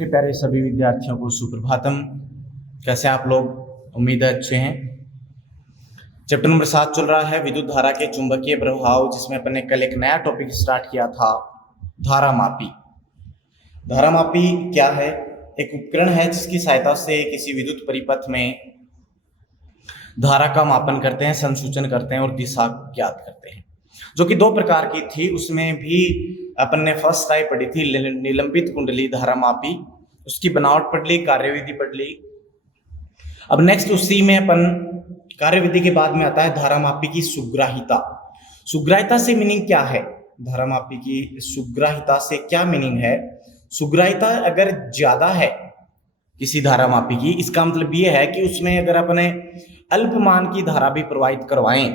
मेरे प्यारे सभी विद्यार्थियों को सुप्रभातम। कैसे हैं आप लोग? उम्मीद है अच्छे हैं। चैप्टर नंबर 7 चल रहा है विद्युत धारा के चुंबकीय प्रभाव, जिसमें अपन ने कल एक नया टॉपिक स्टार्ट किया था, धारामापी। धारामापी क्या है? एक उपकरण है जिसकी सहायता से किसी विद्युत परिपथ में धारा का मापन करते हैं, संसूचन करते हैं और दिशा ज्ञात करते हैं, जो कि दो प्रकार की थी। उसमें भी अपन ने फर्स्ट टाइप पढ़ी थी निलंबित कुंडली धारामापी, उसकी बनावट पढ़ ली, कार्यविधि पढ़ ली। अब नेक्स्ट उसी में अपन कार्यविधि के बाद में आता है धारामापी की सुग्राहिता। सुग्राहिता से मीनिंग क्या है? धारामापी की सुग्राहिता से क्या मीनिंग है? सुग्राहिता अगर ज्यादा है किसी धारामापी की, इसका मतलब ये है कि उसमें अगर अपने अल्पमान की धारा भी प्रवाहित करवाएं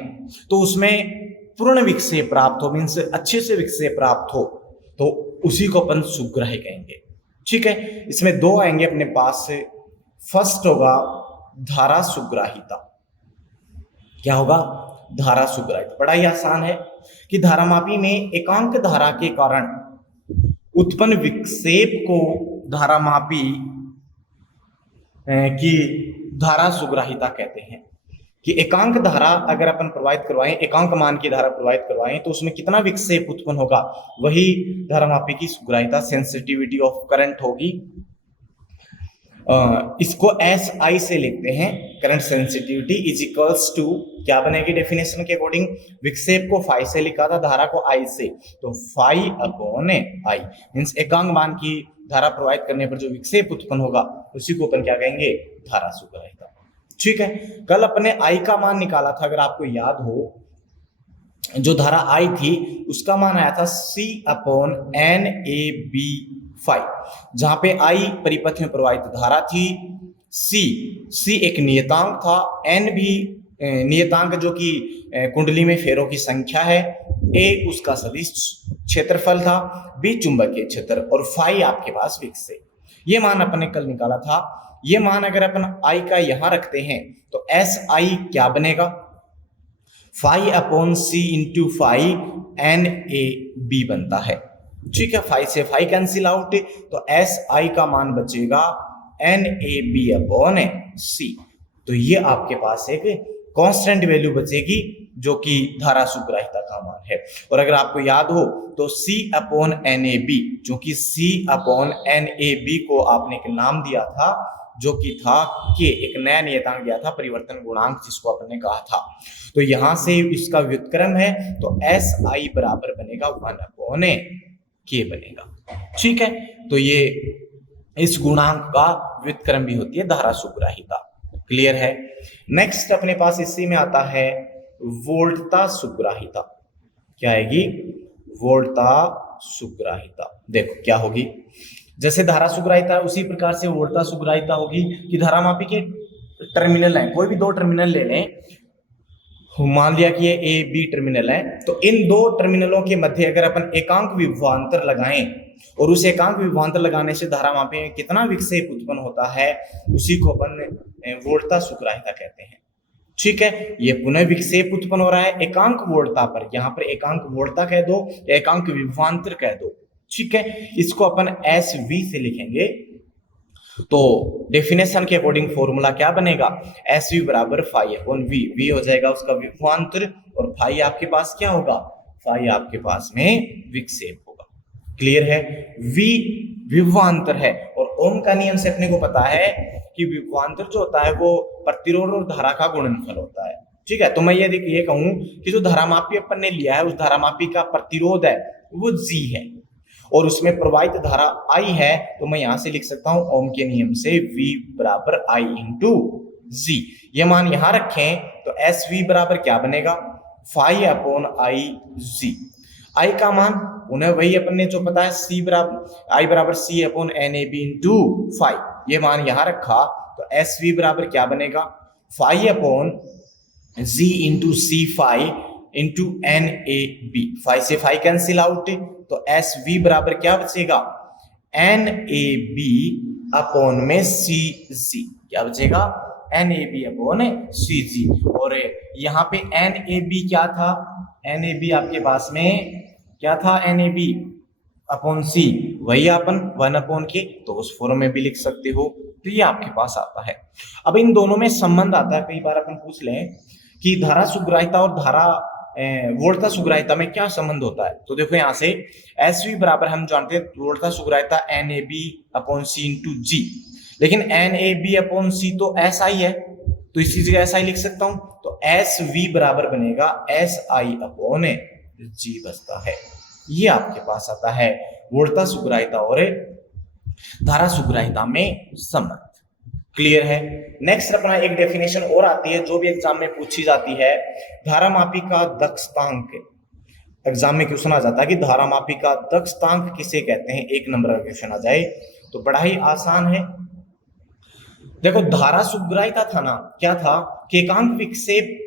तो उसमें पूर्ण विक्षेप प्राप्त हो, मीन्स अच्छे से विक्षेप प्राप्त हो, तो उसी को अपन सुग्राही कहेंगे। ठीक है, इसमें दो आएंगे अपने पास से। फर्स्ट होगा धारा सुग्राहिता। क्या होगा? धारा सुग्राहिता। बड़ा ही आसान है कि धारामापी में एकांक धारा के कारण उत्पन्न विक्षेप को धारामापी की धारा सुग्राहिता कहते हैं। कि एकांक धारा अगर अपन प्रवाहित करवाएं, एकांक मान की धारा प्रवाहित करवाएं, तो उसमें कितना विक्षेप उत्पन्न होगा, वही धारामापी की सुग्राहिता, सेंसिटिविटी ऑफ करंट होगी। इसको एस आई से लिखते हैं, current sensitivity is equals to, क्या बनेगी डेफिनेशन के अकॉर्डिंग? विक्षेप को फाई से लिखा था, धारा को आई से, तो फाई अपॉन आई मीन्स एकांक मान की धारा प्रवाहित करने पर जो विक्षेप उत्पन्न होगा उसी को अपन क्या कहेंगे? धारा सुग्राहिता। ठीक है, कल अपने आई का मान निकाला था, अगर आपको याद हो, जो धारा आई थी उसका मान आया था C upon N A B five, जहां पे आई परिपथ में प्रवाहित धारा थी, C एक नियतांक था, N भी नियतांक जो कि कुंडली में फेरों की संख्या है, A उसका सदिश क्षेत्रफल था, B चुंबकीय क्षेत्र और फाई आपके पास विक्षेप। ये मान अपन ने कल निकाला था। ये मान अगर अपन I का यहां रखते हैं तो एस आई क्या बनेगा? Phi upon C into phi N A B बनता है। ठीक है, फाई से फाई कैंसिल आउट, तो एस आई का मान बचेगा N A B upon C. तो ये आपके पास एक कांस्टेंट वैल्यू बचेगी जो कि धारा सुग्राहिता का मान है। और अगर आपको याद हो तो C upon N A B, जो कि C upon N A B को आपने एक नाम दिया था, जो कि था कि एक नया नियतांक दिया था, परिवर्तन गुणांक, जिसको अपन ने कहा था। तो यहां से इसका व्युत्क्रम है, तो एस आई बराबर बनेगा 1 अपॉन के बनेगा। ठीक है, तो ये इस गुणांक का व्युत्क्रम भी होती है धारा सुग्राहिता। क्लियर है? नेक्स्ट अपने पास इसी में आता है वोल्टता सुग्राहिता। क्या आएगी? वोल्टता सुग्राहिता। देखो क्या होगी, जैसे धारा सुग्राहिता उसी प्रकार से वोल्टता सुग्राहिता होगी कि धारामापी के टर्मिनल हैं, कोई भी दो टर्मिनल ले लें, मान लिया कि ये ए बी टर्मिनल है, तो इन दो टर्मिनलों के मध्य अगर अपन एकांक विभवांतर लगाएं और उस एकांक विभवांतर लगाने से धारामापी में कितना विक्षेप उत्पन्न होता है, उसी को अपन वोल्टता सुग्राहिता कहते हैं। ठीक है, ये पुनः विक्षेप उत्पन्न हो रहा है एकांक वोल्टता पर, यहां पर एकांक वोल्टता कह दो, एकांक विभवांतर कह दो। ठीक है, इसको अपन एस वी से लिखेंगे। तो डेफिनेशन के अकॉर्डिंग फॉर्मूला क्या बनेगा? एस वी बराबर फाई अपॉन वी, वी हो जाएगा उसका विभवांतर और फाई आपके पास क्या होगा? फाई आपके पास में विक्षेप होगा। क्लियर है? वी विभवांतर है और ओम का नियम से अपने को पता है कि विभवांतर जो होता है वो प्रतिरोध और धारा का गुणनफल होता है। ठीक है, तो मैं ये कहूं कि जो धारामापी अपन ने लिया है उस धारामापी का प्रतिरोध है वो G है और उसमें प्रवाहित धारा I है, तो मैं यहां से लिख सकता हूं ओम के नियम से V बराबर I इंटू G। ये मान यहां रखें तो एस वी बराबर क्या बनेगा? Phi upon I G. I का मान उन्हें वही अपन ने जो पता है C बराबर I बराबर C upon N A B into phi, ये मान यहां रखा तो एस वी बराबर क्या बनेगा? Phi upon G into C phi into N A B, phi से फाई कैंसिल आउट, तो एस वी बराबर क्या बचेगा? एन ए बी अपॉन में सी जी। क्या बचेगा? एन ए बी अपॉन सी जी। और यहाँ पे एन ए बी क्या था? एन ए बी आपके पास में क्या था? एन ए बी अपॉन सी वही अपन 1/k, तो उस फॉर्म में भी लिख सकते हो। तो ये आपके पास आता है। अब इन दोनों में संबंध आता है, कई बार अपन पूछ लें कि धारा सुग्राहिता और धारा वोल्टता सुग्राहिता में क्या संबंध होता है। तो देखो यहाँ से एस वी बराबर हम जानते हैं वोल्टता सुग्राहिता N A B upon C into G, लेकिन N A B upon C तो एस आई है, तो इसी जगह एस आई लिख सकता हूं। तो एस वी बराबर बनेगा एस आई अपॉन जी बचता है। ये आपके पास आता है वोल्टता सुग्राहिता और धारा सुग्राहिता में संबंध। क्लियर है। नेक्स्ट अपना एक डेफिनेशन और आती है जो भी एग्जाम में पूछी जाती है, धारामापी का दक्षतांक। एग्जाम में क्वेश्चन आ जाता है कि धारामापी का दक्षतांक किसे कहते हैं, 1 नंबर का क्वेश्चन आ जाए तो बड़ा ही आसान है। देखो धारा सुग्राहिता था ना, क्या था कि एकांक विक्षेप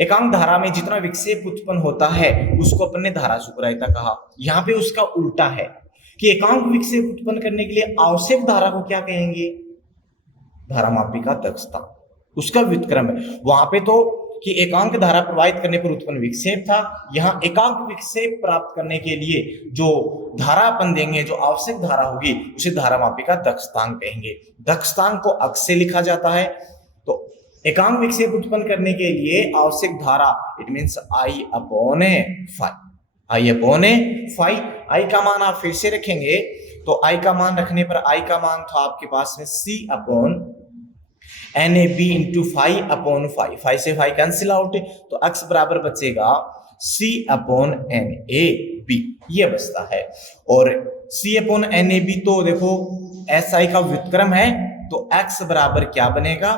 एकांक धारा में जितना विक्षेप उत्पन्न होता है उसको अपन ने धारा सुग्राहिता कहा। यहाँ पे उसका उल्टा है कि एकांक विक्षेप उत्पन्न करने के लिए आवश्यक धारा को क्या कहेंगे, धारामापी का दक्षता, उसका व्युत्क्रम है। वहां पे तो कि एकांक धारा प्रवाहित करने पर उत्पन्न विक्षेप था, यहाँ एकांक विक्षेप प्राप्त करने के लिए जो धारा अपन देंगे, जो आवश्यक धारा होगी, उसे धारामापी का दक्षतांक कहेंगे। दक्षतांक को अक्ष से लिखा जाता है। तो एकांक विक्षेप उत्पन्न करने के लिए आवश्यक धारा it means I upon five, I upon 5। आई का मान आप फिर से रखेंगे तो आई का मान रखने पर आई का मान था आपके पास में C upon N A B into 5 upon 5, 5 से 5 कैंसिल आउट, तो x बराबर बचेगा c upon N A B, ये बचता है। और c upon N A B तो देखो एस आई का व्युत्क्रम है, तो x बराबर क्या बनेगा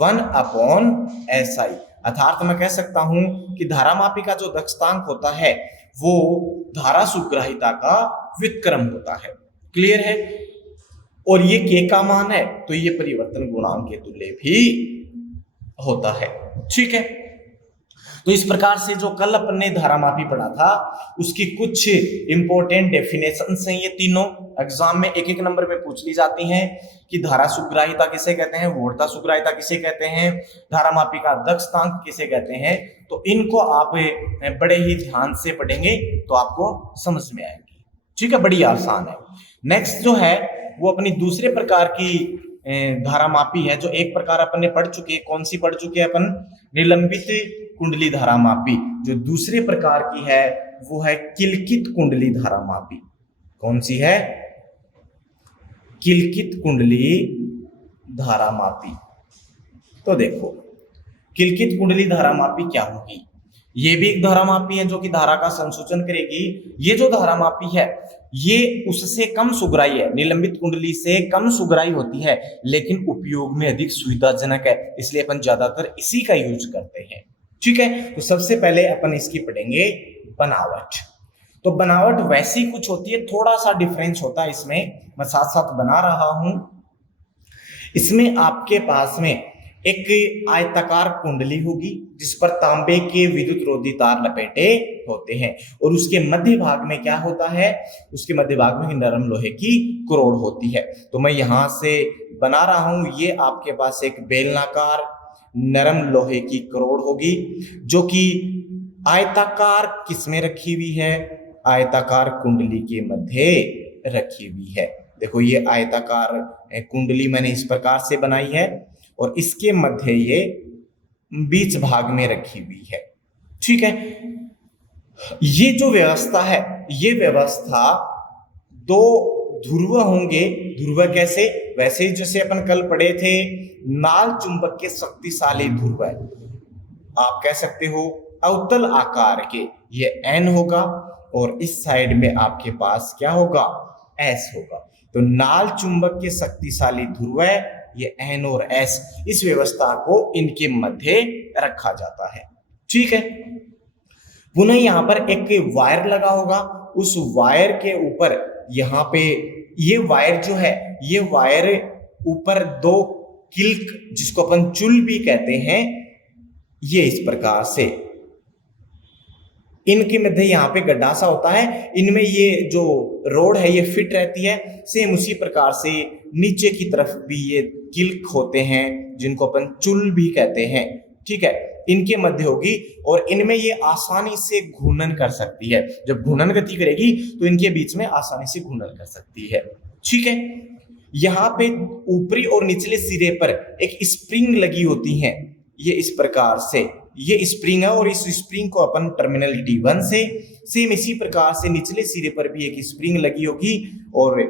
1 अपॉन एस आई। अर्थात मैं कह सकता हूं कि धारामापी का जो दक्षतांक होता है वो धारा सुग्राहिता का व्युत्क्रम होता है। क्लियर है। और ये के का मान है तो ये परिवर्तन गुणांक के तुल्य भी होता है। ठीक है। तो इस प्रकार से जो कल अपन ने धारामापी पढ़ा था उसकी कुछ इंपॉर्टेंट डेफिनेशंस हैं, ये तीनों एग्जाम में 1-1 नंबर में पूछ ली जाती हैं कि धारा सुग्राहिता किसे कहते हैं, वोल्टता सुग्राहिता किसे कहते हैं, धारामापी का दक्षतांक किसे कहते हैं। तो इनको आप बड़े ही ध्यान से पढ़ेंगे तो आपको समझ में आएंगे। ठीक है, बड़ी आसान है। नेक्स्ट जो है वो अपनी दूसरे प्रकार की धारामापी है, जो एक प्रकार अपन ने पढ़ चुके हैं। कौन सी पढ़ चुके हैं अपन, निलंबित कुंडली धारामापी। जो दूसरे प्रकार की है वो है किलकित कुंडली धारामापी। कौन सी है, किलकित कुंडली धारामापी। तो देखो किलकित कुंडली धारामापी क्या होगी, ये भी एक धारामापी है जो कि धारा का संसूचन करेगी। ये जो धारामापी है ये उससे कम सुग्राही है, निलंबित कुंडली से कम सुग्राही होती है, लेकिन उपयोग में अधिक सुविधाजनक है, इसलिए अपन ज्यादातर इसी का यूज करते हैं। ठीक है। तो सबसे पहले अपन इसकी पढ़ेंगे बनावट। तो बनावट वैसी कुछ होती है, थोड़ा सा डिफरेंस होता है इसमें, मैं साथ साथ बना रहा हूं। इसमें आपके पास में एक आयताकार कुंडली होगी जिस पर तांबे के विद्युत रोधी तार लपेटे होते हैं, और उसके मध्य भाग में क्या होता है, उसके मध्य भाग में नरम लोहे की करोड़ होती है। तो मैं यहां से बना रहा हूं, ये आपके पास एक बेलनाकार नरम लोहे की करोड़ होगी जो कि आयताकार किसमें रखी हुई है, आयताकार कुंडली के मध्य रखी हुई है। देखो ये आयताकार कुंडली मैंने इस प्रकार से बनाई है और इसके मध्य ये बीच भाग में रखी हुई है। ठीक है। ये जो व्यवस्था है, ये व्यवस्था दो ध्रुव होंगे। ध्रुव कैसे, वैसे ही जैसे अपन कल पढ़े थे नाल चुंबक के शक्तिशाली ध्रुव, आप कह सकते हो अवतल आकार के, ये एन होगा और इस साइड में आपके पास क्या होगा, एस होगा। तो नाल चुंबक के शक्तिशाली ध्रुव ये एन और एस, इस व्यवस्था को इनके मध्य रखा जाता है। ठीक है। पुनः यहां पर एक वायर लगा होगा, उस वायर के ऊपर यहां पे ये वायर जो है, ये वायर ऊपर दो किल्क जिसको अपन चुल भी कहते हैं, ये इस प्रकार से इनके मध्य यहाँ पे गड्ढा सा होता है, इनमें ये जो रोड है ये फिट रहती है। सेम उसी प्रकार से नीचे की तरफ भी ये किल्क होते हैं जिनको अपन चुल भी कहते हैं। ठीक है, इनके मध्य होगी और इनमें ये आसानी से घूर्णन कर सकती है। जब घूर्णन गति करेगी तो इनके बीच में आसानी से घूर्णन कर सकती है। ठीक है, यहाँ पे ऊपरी और निचले सिरे पर एक स्प्रिंग लगी होती है, ये इस प्रकार से ये स्प्रिंग है और इस स्प्रिंग को अपन टर्मिनल T1 से, सेम इसी प्रकार से निचले सिरे पर भी एक स्प्रिंग लगी होगी और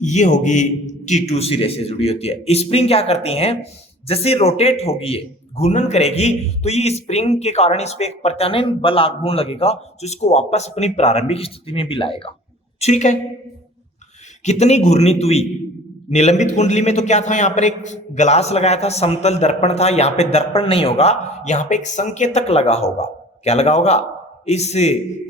ये होगी T2 सिरे से जुड़ी होती है। स्प्रिंग क्या करती हैं, जैसे रोटेट होगी, ये घूर्णन करेगी तो ये स्प्रिंग के कारण इस पे एक प्रत्यानयन बल आघूर्ण लगेगा जो इसको वापस अपनी प्रारंभिक स्थिति में भी लाएगा। ठीक है, कितनी घूर्णित हुई, निलंबित कुंडली में तो क्या था, यहाँ पर एक ग्लास लगाया था, समतल दर्पण था, यहाँ पे दर्पण नहीं होगा, यहाँ पे एक संकेतक लगा होगा। क्या लगा होगा, इस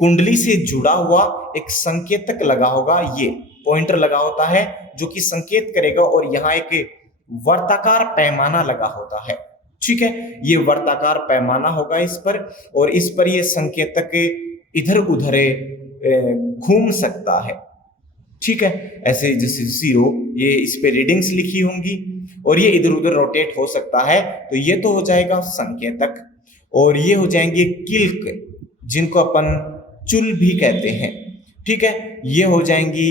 कुंडली से जुड़ा हुआ एक संकेतक लगा होगा, ये पॉइंटर लगा होता है जो कि संकेत करेगा और यहाँ एक वर्ताकार पैमाना लगा होता है। ठीक है, ये वर्ताकार पैमाना होगा इस पर और इस पर ये संकेतक इधर उधर घूम सकता है। ठीक है, ऐसे जैसे 0 ये इस पे रीडिंग्स लिखी होंगी और ये इधर उधर रोटेट हो सकता है, तो ये तो हो जाएगा संकेतक और ये हो जाएंगे किल्क जिनको अपन चुल भी कहते हैं। ठीक है, ये हो जाएंगी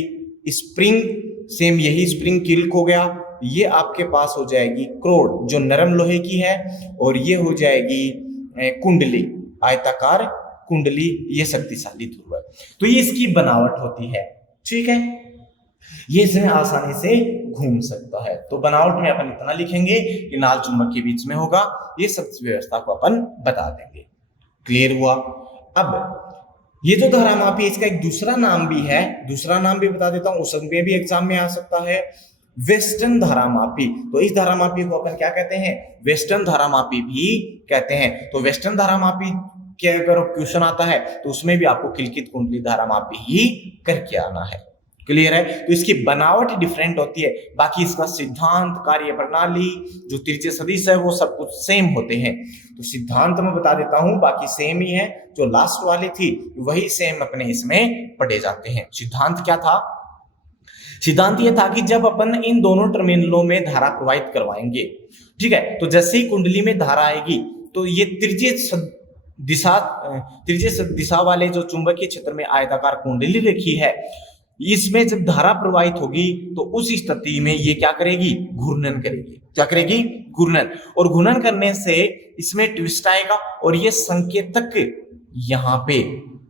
स्प्रिंग, सेम यही स्प्रिंग किल्क हो गया। ये आपके पास हो जाएगी क्रोड जो नरम लोहे की है और ये हो जाएगी कुंडली, आयताकार कुंडली, ये शक्तिशाली ध्रुव है। तो ये इसकी बनावट होती है। ठीक है, ये इसमें आसानी से घूम सकता है। तो बनावट में अपन इतना लिखेंगे कि नाल चुंबक के बीच में होगा, ये सब व्यवस्था को अपन बता देंगे। क्लियर हुआ। अब ये जो धारामापी, इसका एक दूसरा नाम भी है, दूसरा नाम भी बता देता हूं, उसमें भी एग्जाम में आ सकता है, वेस्टर्न धारामापी। तो इस धारामापी को अपन क्या कहते हैं, वेस्टर्न धारामापी भी कहते हैं। तो वेस्टर्न धारामापी के अगर क्वेश्चन आता है तो उसमें भी आपको किल्कित कुंडली धारामापी ही करके आना है। क्लियर है। तो इसकी बनावट डिफरेंट होती है, बाकी इसका सिद्धांत, कार्य प्रणाली, जो त्रिज्य सदिश है वो सब कुछ सेम होते हैं। तो सिद्धांत मैं बता देता हूं, बाकी सेम ही है, जो लास्ट वाली थी वही सेम अपने इसमें पढ़े जाते हैं। सिद्धांत क्या था, सिद्धांत ये था कि जब अपन इन दोनों टर्मिनलों में धारा प्रवाहित करवाएंगे, ठीक है, तो जैसे ही कुंडली में धारा आएगी तो ये त्रिज्य दिशा वाले जो चुंबकीय क्षेत्र में आयताकार कुंडली रखी है, इसमें जब धारा प्रवाहित होगी तो उस स्थिति में ये क्या करेगी, घूर्णन करेगी। क्या करेगी, घूर्णन। और घूर्णन करने से इसमें ट्विस्ट आएगा और ये संकेतक, यहाँ पे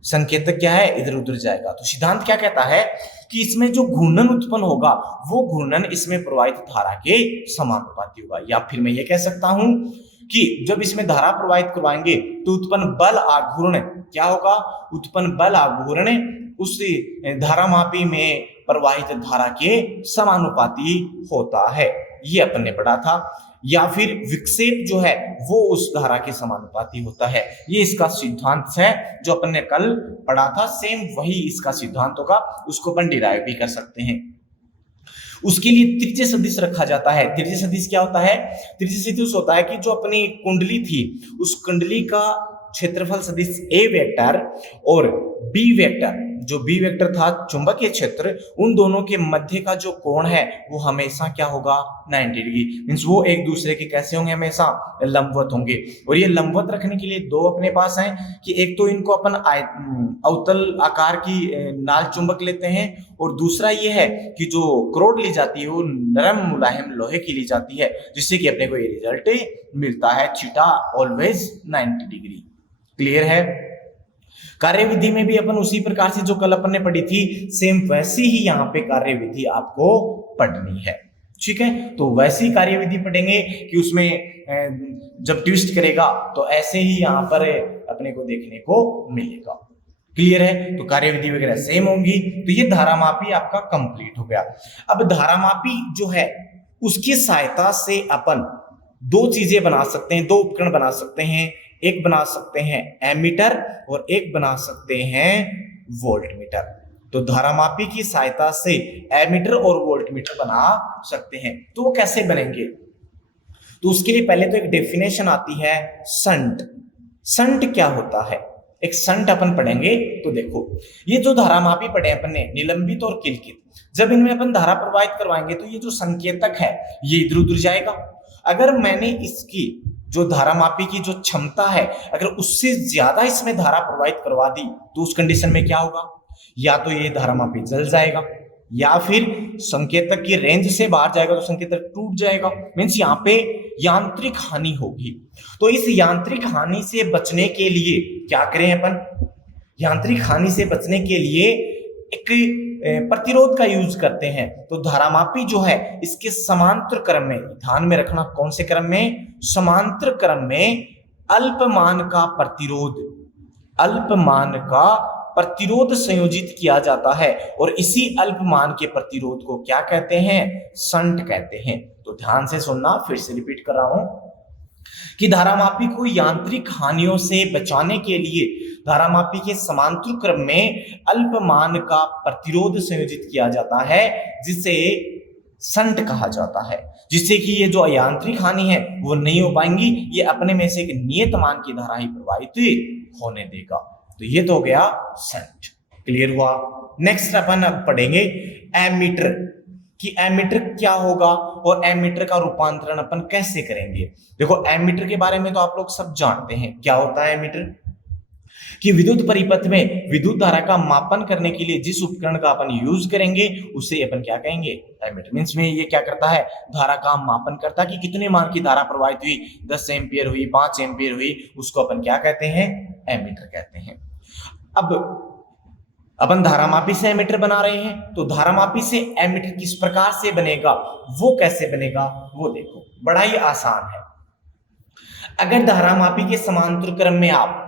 संकेतक क्या है, इधर उधर जाएगा। तो सिद्धांत क्या कहता है कि इसमें जो घूर्णन उत्पन्न होगा वो घूर्णन इसमें प्रवाहित धारा के समानुपाती होगा। या फिर मैं ये कह सकता हूं कि जब इसमें धारा प्रवाहित करवाएंगे तो उत्पन्न बल आघूर्ण क्या होगा, उत्पन्न बल आघूर्ण उस धारामापी में प्रवाहित धारा के समानुपाती होता है, ये अपन ने पढ़ा था। या फिर विक्षेप जो है वो उस धारा के समानुपाती होता है, ये इसका सिद्धांत है जो अपन ने कल पढ़ा था। सेम वही इसका सिद्धांत होगा, उसको अपन डिराइव भी कर सकते हैं। उसके लिए त्रिज्य सदिश रखा जाता है। त्रिज्य सदिश क्या होता है, त्रिज्य सदिश होता है कि जो अपनी कुंडली थी उस कुंडली का क्षेत्रफल सदिश ए वेक्टर और बी वेक्टर, जो बी वेक्टर था चुंबकीय क्षेत्र, उन दोनों के मध्य का जो कोण है वो हमेशा क्या होगा, 90 डिग्री। मींस वो एक दूसरे के कैसे होंगे, हमेशा लंबवत होंगे। और ये लंबवत रखने के लिए दो अपने पास हैं कि एक तो इनको अपन अवतल आकार की नाल चुंबक लेते हैं और दूसरा ये है कि जो क्रोड ली जाती है वो नरम मुलायम लोहे की ली जाती है, जिससे कि अपने को ये रिजल्ट मिलता है, थीटा ऑलवेज 90 डिग्री। क्लियर है। कार्यविधि में भी अपन उसी प्रकार से जो कल अपन ने पढ़ी थी सेम वैसी ही यहाँ पे कार्यविधि आपको पढ़नी है। ठीक है, तो वैसी कार्यविधि पढ़ेंगे कि उसमें जब ट्विस्ट करेगा तो ऐसे ही यहाँ पर अपने को देखने को मिलेगा। क्लियर है। तो कार्यविधि वगैरह सेम होंगी। तो ये धारामापी आपका कंप्लीट हो गया। अब धारामापी जो है उसकी सहायता से अपन दो चीजें बना सकते हैं, दो उपकरण बना सकते हैं। एक बना सकते हैं एमीटर और एक बना सकते हैं वोल्टमीटर। तो धारामापी की सहायता से एमीटर और वोल्टमीटर बना सकते हैं। तो वो कैसे बनेंगे, तो उसके लिए पहले तो एक डेफिनेशन आती है संट। संट क्या होता है, एक संट अपन पढ़ेंगे। तो देखो ये जो धारामापी पढ़े अपन ने, निलंबित और किल्कित, जब इनमें अपन धारा प्रवाहित करवाएंगे तो ये जो संकेतक है ये इधर उधर जाएगा। अगर मैंने इसकी जो धारामापी की जो क्षमता है अगर उससे ज्यादा इसमें धारा प्रवाहित करवा दी तो उस कंडीशन में क्या होगा, या तो ये धारामापी जल जाएगा या फिर संकेतक की रेंज से बाहर जाएगा तो संकेतक टूट जाएगा। मीन्स यहाँ पे यांत्रिक हानि होगी। तो इस यांत्रिक हानि से बचने के लिए क्या करें अपन, यांत्रिक हानि से बचने के लिए एक प्रतिरोध का यूज करते हैं। तो धारामापी जो है इसके समांतर क्रम में, ध्यान में रखना कौन से क्रम में, समांतर क्रम में अल्पमान का प्रतिरोध, अल्पमान का प्रतिरोध संयोजित किया जाता है और इसी अल्पमान के प्रतिरोध को क्या कहते हैं, शंट कहते हैं। तो ध्यान से सुनना, फिर से रिपीट कर रहा हूं कि धारामापी को यांत्रिक हानियों से बचाने के लिए धारामापी के समांतर क्रम में अल्पमान का प्रतिरोध संयोजित किया जाता है जिसे शंट कहा जाता है, जिससे कि ये जो यांत्रिक हानि है वो नहीं हो पाएंगी, ये अपने में से एक नियत मान की धारा ही प्रवाहित होने देगा। तो ये तो हो गया शंट, क्लियर हुआ। नेक्स्ट अपन अब पढ़ेंगे एमीटर कि एमीटर क्या होगा और एमीटर का रूपांतरण अपन कैसे करेंगे। देखो एमीटर के बारे में तो आप लोग सब जानते हैं, क्या होता है एमीटर, कि विद्युत परिपथ में विद्युत धारा का मापन करने के लिए जिस उपकरण का अपन यूज करेंगे उसे अपन क्या कहेंगे, एमीटर। मींस में ये क्या करता है, धारा का मापन करता है कि कितने मान की धारा प्रवाहित हुई, 10 एम्पियर हुई, 5 एम्पियर हुई, उसको अपन क्या कहते हैं, एमीटर कहते हैं। अब अपन धारामापी से एमीटर बना रहे हैं, तो धारामापी से एमीटर किस प्रकार से बनेगा, वो कैसे बनेगा वो देखो, बड़ा ही आसान है। अगर धारामापी के समांतर क्रम में आप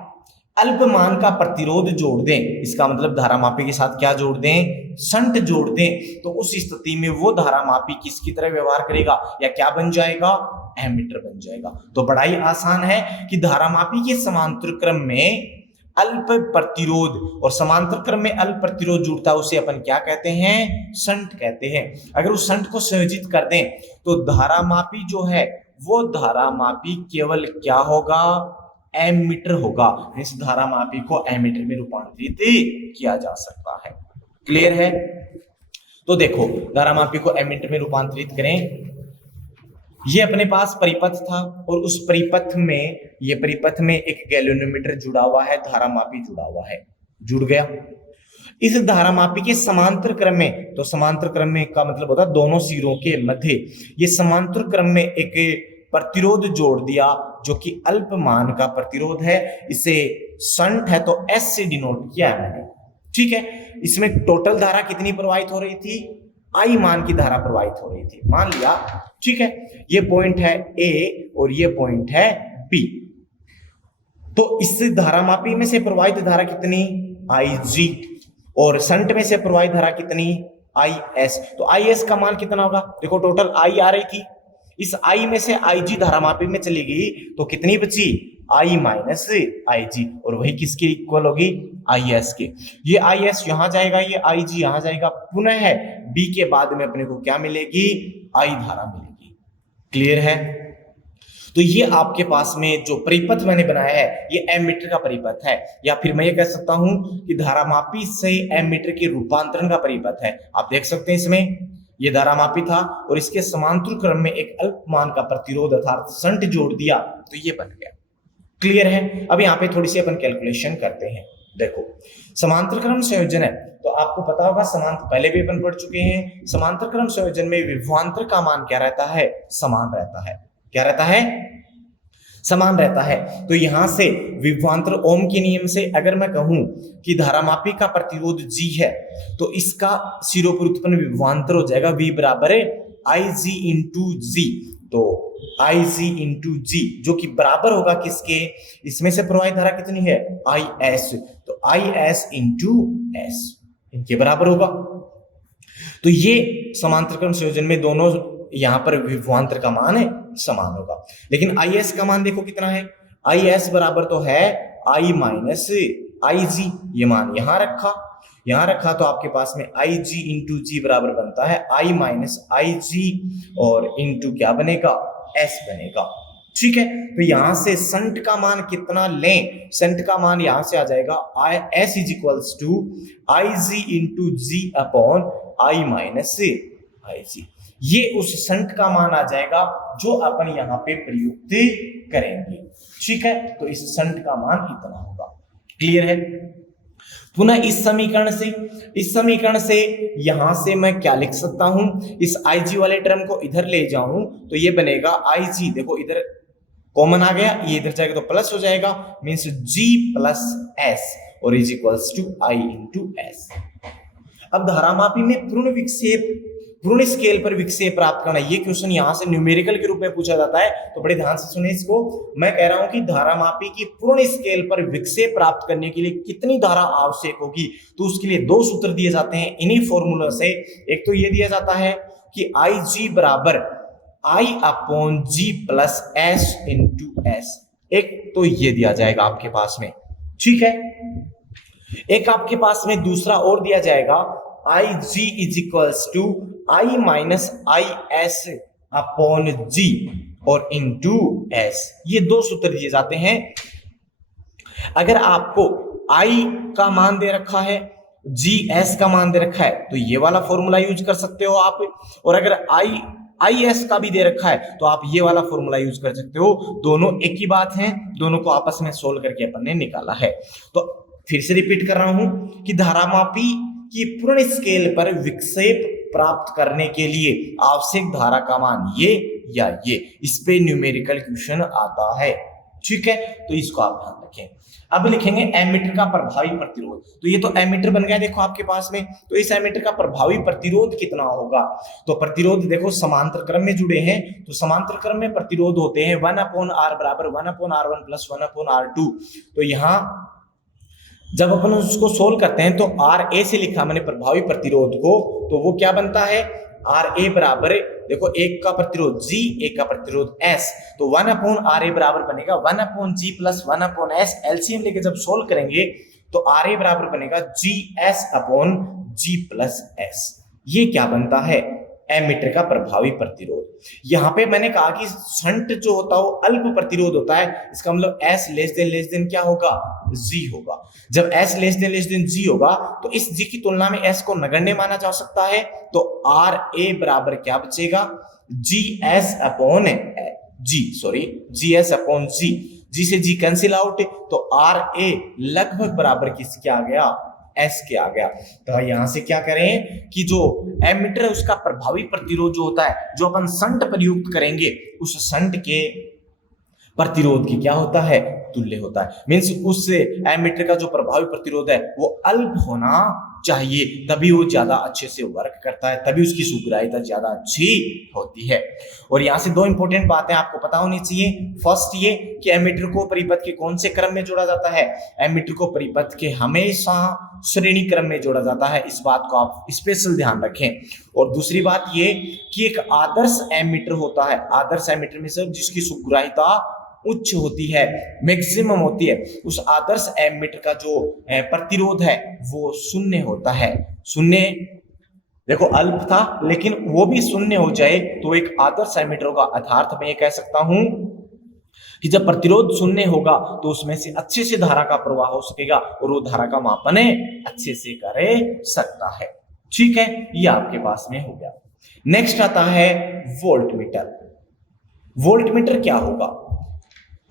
अल्पमान का प्रतिरोध जोड़ दें, इसका मतलब धारामापी के साथ क्या जोड़ दें, शंट जोड़ दें, तो उस स्थिति में वो धारामापी किसकी तरह व्यवहार करेगा, या क्या बन जाएगा, एमीटर बन जाएगा। तो बड़ा ही आसान है कि धारामापी के समांतर क्रम में अल्प प्रतिरोध और समांतर क्रम में अल्प प्रतिरोध जुड़ता है, उसे अपन क्या कहते हैं, शंट कहते हैं। अगर उस शंट को संयोजित कर दें तो धारामापी जो है वो धारामापी केवल क्या होगा, एमीटर होगा। इस धारामापी को एमीटर में रूपांतरित किया जा सकता है, क्लियर है। तो देखो धारामापी को एमीटर में रूपांतरित करें, ये अपने पास परिपथ था और उस परिपथ में, ये परिपथ में एक गैल्वेनोमीटर जुड़ा हुआ है, धारामापी जुड़ा हुआ है, जुड़ गया। इस धारामापी के समांतर क्रम में, तो समांतर क्रम में का मतलब होता है दोनों सिरों के मध्य, ये समांतर क्रम में एक प्रतिरोध जोड़ दिया जो कि अल्पमान का प्रतिरोध है, इसे शंट है तो एस से डिनोट किया है मैंने, ठीक है। इसमें टोटल धारा कितनी प्रवाहित हो रही थी, आई मान की धारा प्रवाहित हो रही थी, मान लिया, ठीक है। ये पॉइंट है ए और ये पॉइंट है बी। तो इस धारामापी में से प्रवाहित धारा कितनी, आई जी, और शंट में से प्रवाहित धारा कितनी, आई एस। तो आई एस का मान कितना होगा, देखो टोटल आई आ रही थी, इस आई में से आई जी धारामापी में चली गई तो कितनी बची, आई माइनस आई जी, और वही किसके इक्वल होगी, आई एस के। ये आई एस यहां जाएगा, ये आई जी यहां जाएगा, पुनः है बी के बाद में अपने को क्या मिलेगी, आई धारा मिलेगी, क्लियर है। तो ये आपके पास में जो परिपथ मैंने बनाया है ये एमीटर का परिपथ है, या फिर मैं ये कह सकता हूं कि धारामापी से एमीटर के रूपांतरण का परिपथ है। आप देख सकते हैं इसमें ये धारामापी था और इसके समांतर क्रम में एक अल्पमान का प्रतिरोध अर्थात शंट जोड़ दिया तो ये बन गया, क्लियर है। अब यहाँ पे थोड़ी सी अपन कैलकुलेशन करते हैं। देखो समांतर क्रम संयोजन है तो आपको पता होगा, समांतर पहले भी अपन पढ़ चुके हैं, समांतर क्रम संयोजन में विभवांतर का मान क्या रहता है, समान रहता है। क्या रहता है, समान रहता है। तो यहां से विभवांतर ओम के नियम से अगर मैं कहूं कि धारामापी का प्रतिरोध G है तो इसका सिरों पर उत्पन्न विभवांतर हो जाएगा V बराबर है IG इंटू जी। तो IG इंटू जी जो कि बराबर होगा किसके, इसमें से प्रवाहित धारा कितनी है, IS, तो IS इंटू S इनके बराबर होगा। तो ये समांतर क्रम संयोजन में दोनों यहां पर विभवांतर का मान है समान होगा। लेकिन IS का मान देखो कितना है, IS बराबर तो है I माइनस IG, ये मान यहां रखा तो आपके पास में IG इंटू जी बराबर बनता है I माइनस IG और इंटू क्या बनेगा, S बनेगा, ठीक है। तो यहां से शंट का मान कितना लें, शंट का मान यहां से आ जाएगा S is equals to IG into G upon I minus IG। ये उस शंट का मान आ जाएगा जो अपन यहाँ पे प्रयुक्त करेंगे। ठीक है, तो इस शंट का मान इतना होगा। क्लियर है। पुनः इस समीकरण से यहां से मैं क्या लिख सकता हूं, इस IG वाले टर्म को इधर ले जाऊं तो ये बनेगा IG, देखो इधर कॉमन आ गया, ये इधर जाएगा तो प्लस हो जाएगा, मींस G प्लस S और is equals to I into S। अब धारामापी में पूर्ण स्केल पर विक्षेप प्राप्त करना, ये क्वेश्चन यहां से न्यूमेरिकल के रूप में पूछा जाता है, तो बड़े ध्यान से सुने इसको। मैं कह रहा हूं कि धारामापी की पूर्ण स्केल पर विक्षेप प्राप्त करने के लिए कितनी धारा आवश्यक होगी, तो उसके लिए दो सूत्र दिए जाते हैं इन्हीं फॉर्मूला से। एक तो ये दिया जाता है कि IG बराबर I upon G plus S into S, एक तो ये दिया जाएगा आपके पास में। ठीक है, एक आपके पास में दूसरा और दिया जाएगा IG is equals to I minus IS upon G और इंटू S, ये दो सूत्र दिए जाते हैं। अगर आपको I का मान दे रखा है, GS का मान दे रखा है, तो ये वाला फॉर्मूला यूज कर सकते हो आप, और अगर IS का भी दे रखा है तो आप ये वाला फॉर्मूला यूज कर सकते हो। दोनों एक ही बात है, दोनों को आपस में सोल्व करके अपन ने निकाला है। तो फिर से रिपीट कर रहा हूं कि धारामापी की पूर्ण स्केल पर विक्षेप प्राप्त करने के लिए आवश्यक धारा का मान ये या ये, इस पे न्यूमेरिकल क्वेश्चन आता है। ठीक है, तो इसको आप ध्यान रखें। अब लिखेंगे एमीटर का प्रभावी प्रतिरोध, तो ये तो एमीटर बन गया देखो आपके पास में, तो इस एमीटर का प्रभावी प्रतिरोध कितना होगा, तो प्रतिरोध देखो समांतर क्रम में जुड़े हैं, तो समांतर क्रम में प्रतिरोध होते हैं 1/r बराबर 1/r1 प्लस 1/r2। तो यहाँ जब अपन उसको सोल्व करते हैं तो RA से लिखा मैंने प्रभावी प्रतिरोध को, तो वो क्या बनता है, RA बराबर देखो एक का प्रतिरोध G, एक का प्रतिरोध S, तो 1/RA बराबर बनेगा 1/G प्लस 1/S। एलसीएम लेके जब सोल्व करेंगे तो RA बराबर बनेगा GS upon G plus S। ये क्या बनता है, एमीटर का प्रभावी प्रतिरोध। यहां पे मैंने कहा कि शंट जो होता है वो अल्प प्रतिरोध होता है, इसका मतलब S लेस देन क्या होगा, G होगा। जब S लेस देन G होगा तो इस G की तुलना में S को नगण्य माना जा सकता है, तो RA बराबर क्या बचेगा, GS अपॉन G से G कैंसिल आउट, तो RA लगभग बराबर किसके आ गया, S के आ गया। तो यहां से क्या करें कि जो एमीटर है उसका प्रभावी प्रतिरोध जो होता है, जो अपन शंट प्रयुक्त करेंगे, उस शंट के प्रतिरोध की क्या होता है, तुल्य होता है। मींस उस एमीटर का जो प्रभावी प्रतिरोध है वो अल्प होना चाहिए, तभी वो ज्यादा अच्छे से वर्क करता है, तभी उसकी सुग्राह्यता ज्यादा अच्छी होती है। और यहाँ से दो इंपॉर्टेंट बातें आपको पता होनी चाहिए। फर्स्ट ये कि एमीटर को परिपथ के कौन से क्रम में जोड़ा जाता है, एमीटर को परिपथ के हमेशा श्रेणी क्रम में जोड़ा जाता है, इस बात को आप स्पेशल ध्यान रखें। और दूसरी बात ये कि एक आदर्श एमीटर होता है, आदर्श एमीटर में से जिसकी सुग्राह्यता उच्च होती है, मैक्सिमम होती है, उस आदर्श एमीटर का जो प्रतिरोध है वो शून्य होता है। शून्य देखो अल्प था, लेकिन वो भी शून्य हो जाए तो एक आदर्श एमीटर होगा। अर्थात मैं ये कह सकता हूं कि जब प्रतिरोध शून्य होगा तो उसमें से अच्छे से धारा का प्रवाह हो सकेगा और वो धारा का मापन अच्छे से कर सकता है। ठीक है, ये आपके पास में हो गया। नेक्स्ट आता है वोल्टमीटर। वोल्टमीटर क्या होगा,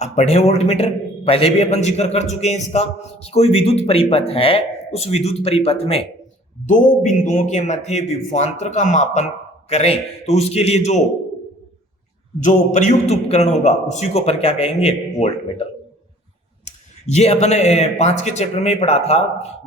अब पढ़े वोल्टमीटर, पहले भी अपन जिक्र कर चुके हैं इसका कि कोई विद्युत परिपथ है, उस विद्युत परिपथ में दो बिंदुओं के मध्य विभवांतर का मापन करें तो उसके लिए जो प्रयुक्त उपकरण होगा उसी को अपन क्या कहेंगे, वोल्टमीटर। ये अपन 5 के चैप्टर में पढ़ा था,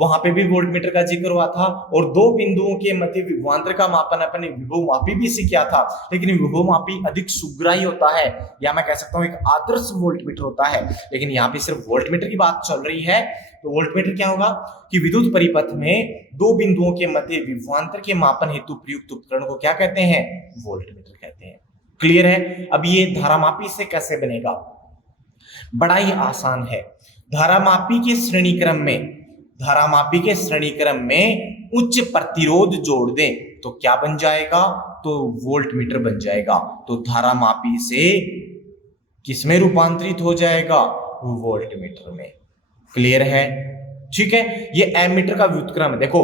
वहां पे भी वोल्टमीटर का जिक्र हुआ था। और दो बिंदुओं के मध्य विभवांतर का मापन अपन ने विभवमापी भी से किया था, लेकिन विभवमापी अधिक सुग्राही होता है, या मैं कह सकता हूं एक आदर्श वोल्टमीटर होता है। लेकिन यहाँ पे सिर्फ वोल्टमीटर की बात चल रही है, तो वोल्टमीटर क्या होगा कि विद्युत परिपथ में दो बिंदुओं के मध्य विभवांतर के मापन हेतु प्रयुक्त उपकरण को क्या कहते हैं, वोल्टमीटर कहते हैं। क्लियर है। अब ये धारामापी से कैसे बनेगा, बड़ा ही आसान है। धारामापी के श्रेणी क्रम में उच्च प्रतिरोध जोड़ दें तो क्या बन जाएगा, तो वोल्टमीटर बन जाएगा। तो धारामापी से किसमें रूपांतरित हो जाएगा, वोल्टमीटर में। क्लियर है, ठीक है। ये एमीटर का व्युत्क्रम है। देखो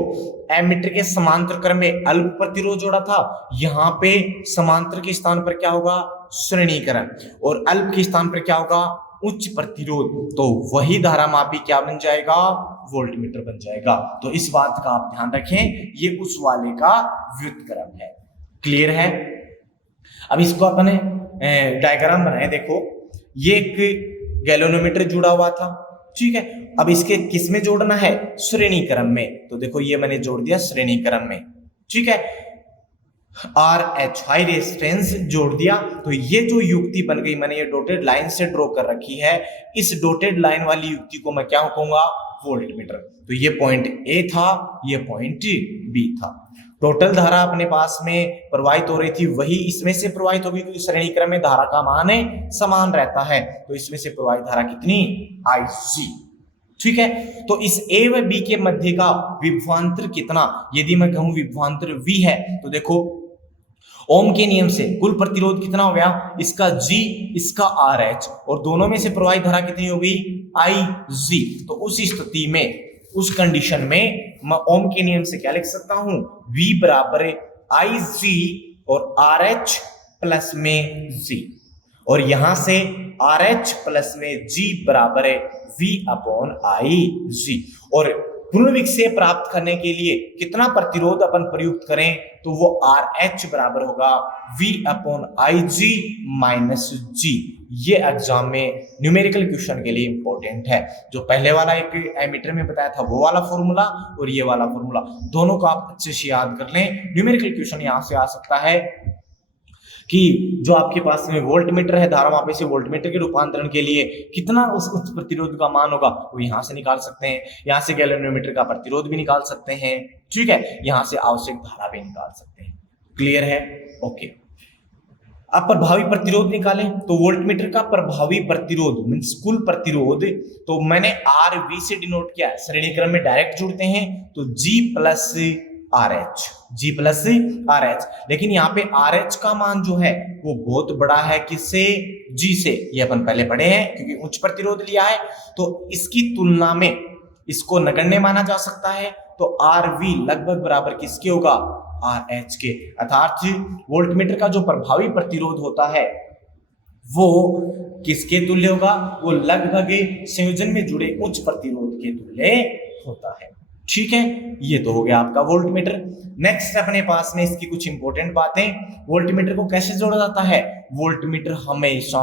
एमीटर के समांतर क्रम में अल्प प्रतिरोध जोड़ा था, यहां पे समांतर के स्थान पर क्या होगा, श्रेणीकरण, और अल्प के स्थान पर क्या होगा, उच्च प्रतिरोध, तो वही धारामापी क्या बन जाएगा, वोल्टमीटर बन जाएगा। तो इस बात का आप ध्यान रखें, ये उस वाले का व्युत्क्रम है। क्लियर है? अब इसको अपने डायग्राम बनाए, देखो ये एक गैल्वेनोमीटर जुड़ा हुआ था, ठीक है। अब इसके किस में जोड़ना है, श्रेणी क्रम में, तो देखो ये मैंने जोड़ दिया श्रेणी क्रम में, ठीक है। RH हाई रेजिस्टेंस जोड़ दिया, तो ये जो युक्ति बन गई, मैंने ये डॉटेड लाइन से ड्रॉ कर रखी है, इस डॉटेड लाइन वाली युक्ति को मैं क्या कहूंगा, वोल्टमीटर। तो ये पॉइंट A था, ये पॉइंट B था। टोटल धारा अपने पास में प्रवाहित हो रही थी, वही इसमें से प्रवाहित होगी, क्योंकि श्रेणी क्रम में धारा का मान समान रहता है, तो इसमें से प्रवाहित धारा कितनी, IC, ठीक है। तो इस A व B के मध्य का विभवांतर कितना, यदि मैं कहूं विभवांतर V है, तो देखो ओम के नियम से कुल प्रतिरोध कितना हो गया, इसका G, इसका RH, और दोनों में से प्रवाहित धारा कितनी होगी, IC। तो उस स्थिति में, उस कंडीशन में मैं ओम के नियम से क्या लिख सकता हूं, V बराबर IC और RH प्लस में G, और यहां से RH प्लस में G बराबर है V अपॉन IC। और पूर्ण विक्षेप प्राप्त करने के लिए कितना प्रतिरोध अपन प्रयुक्त करें, तो वो RH बराबर होगा V upon IG minus G। ये एग्जाम में न्यूमेरिकल क्वेश्चन के लिए इंपॉर्टेंट है। जो पहले वाला एक एमीटर में बताया था वो वाला फॉर्मूला और ये वाला फॉर्मूला, दोनों को आप अच्छे से याद कर लें। न्यूमेरिकल क्वेश्चन यहां से आ सकता है कि जो आपके पास में वोल्टमीटर है, धारामापी से वोल्टमीटर के रूपांतरण के लिए कितना उस प्रतिरोध का मान होगा, वो यहां से निकाल सकते हैं। यहां से गैल्वेनोमीटर का प्रतिरोध भी निकाल सकते हैं, ठीक है। यहां से आवश्यक धारा भी निकाल सकते हैं। क्लियर है? ओके। अब प्रभावी प्रतिरोध निकालें, तो वोल्टमीटर का प्रभावी प्रतिरोध मींस कुल प्रतिरोध, तो मैंने RV से डिनोट किया है, श्रेणी क्रम में डायरेक्ट जुड़ते हैं, तो G plus RH, G plus RH। लेकिन यहाँ पे RH का मान जो है वो बहुत बड़ा है, किससे, G से, ये अपन पहले पढ़े हैं, क्योंकि उच्च प्रतिरोध लिया है, तो इसकी तुलना में इसको नगण्य माना जा सकता है। तो RV लगभग बराबर किसके होगा, RH के, अर्थात वोल्टमीटर का जो प्रभावी प्रतिरोध होता है वो किसके तुल्य होगा, वो लगभग संयोजन में जुड़े उच्च प्रतिरोध के तुल्य होता है, ठीक है। ये तो हो गया आपका वोल्टमीटर। नेक्स्ट अपने पास में इसकी कुछ इंपॉर्टेंट बातें, वोल्टमीटर को कैसे जोड़ा जाता है, वोल्टमीटर हमेशा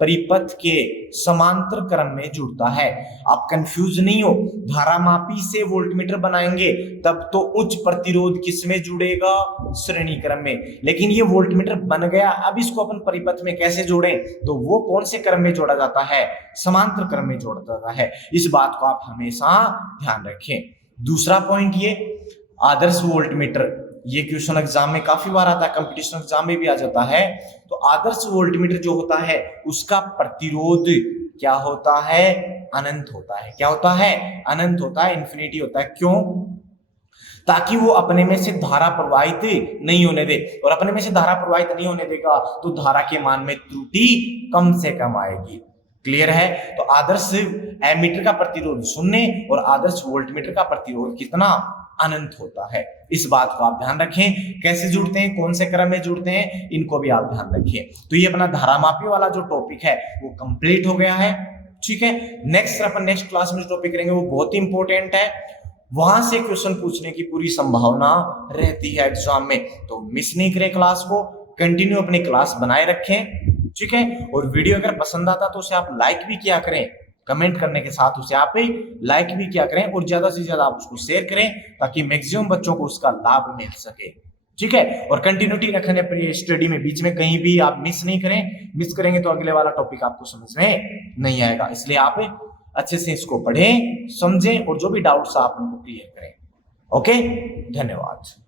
परिपथ के समांतर क्रम में जुड़ता है। आप कंफ्यूज नहीं हो, धारामापी से वोल्टमीटर बनाएंगे तब तो उच्च प्रतिरोध किस में जुड़ेगा, श्रेणी क्रम में। लेकिन ये वोल्टमीटर बन गया, अब इसको अपन परिपथ में कैसे जोड़ें, तो वो कौन से क्रम में जोड़ा जाता है, समांतर क्रम में जोड़ा जाता है। इस बात को आप हमेशा ध्यान रखें। दूसरा पॉइंट, ये आदर्श वोल्टमीटर, ये क्वेश्चन एग्जाम में काफी बार आता है, कंपटीशन एग्जाम में भी आ जाता है। तो आदर्श वोल्टमीटर जो होता है उसका प्रतिरोध क्या होता है, अनंत होता है। क्या होता है, अनंत होता है, इंफिनिटी होता है। क्यों, ताकि वो अपने में से धारा प्रवाहित नहीं होने दे, और अपने में से धारा प्रवाहित नहीं होने देगा तो धारा के मान में त्रुटि कम से कम आएगी। क्लियर है? तो आदर्श एमीटर का प्रतिरोध शून्य और आदर्श वोल्टमीटर का प्रतिरोध कितना, अनंत होता है। इस बात को आप ध्यान रखें। कैसे जुड़ते हैं, कौन से क्रम में जुड़ते हैं, इनको भी आप ध्यान रखिए। तो ये अपना धारामापी वाला जो टॉपिक है वो कंप्लीट हो गया है, ठीक है। नेक्स्ट अपन नेक्स्ट क्लास में जो टॉपिक करेंगे वो बहुत ही इंपॉर्टेंट है, वहां से क्वेश्चन पूछने की पूरी संभावना रहती है एग्जाम में। तो मिस नहीं करें क्लास को, कंटिन्यू अपनी क्लास बनाए रखें, ठीक है। और वीडियो अगर पसंद आता तो उसे आप लाइक भी किया करें, कमेंट करने के साथ उसे आप लाइक भी किया करें, और ज्यादा से ज्यादा आप उसको शेयर करें ताकि मैक्सिमम बच्चों को उसका लाभ मिल सके, ठीक है। और कंटिन्यूटी रखें अपनी स्टडी में, बीच में कहीं भी आप मिस नहीं करें। मिस करेंगे तो अगले वाला टॉपिक आपको समझ में नहीं आएगा। इसलिए आप अच्छे से इसको पढ़ें, समझें, और जो भी डाउट्स आप उनको क्लियर करें। ओके, धन्यवाद।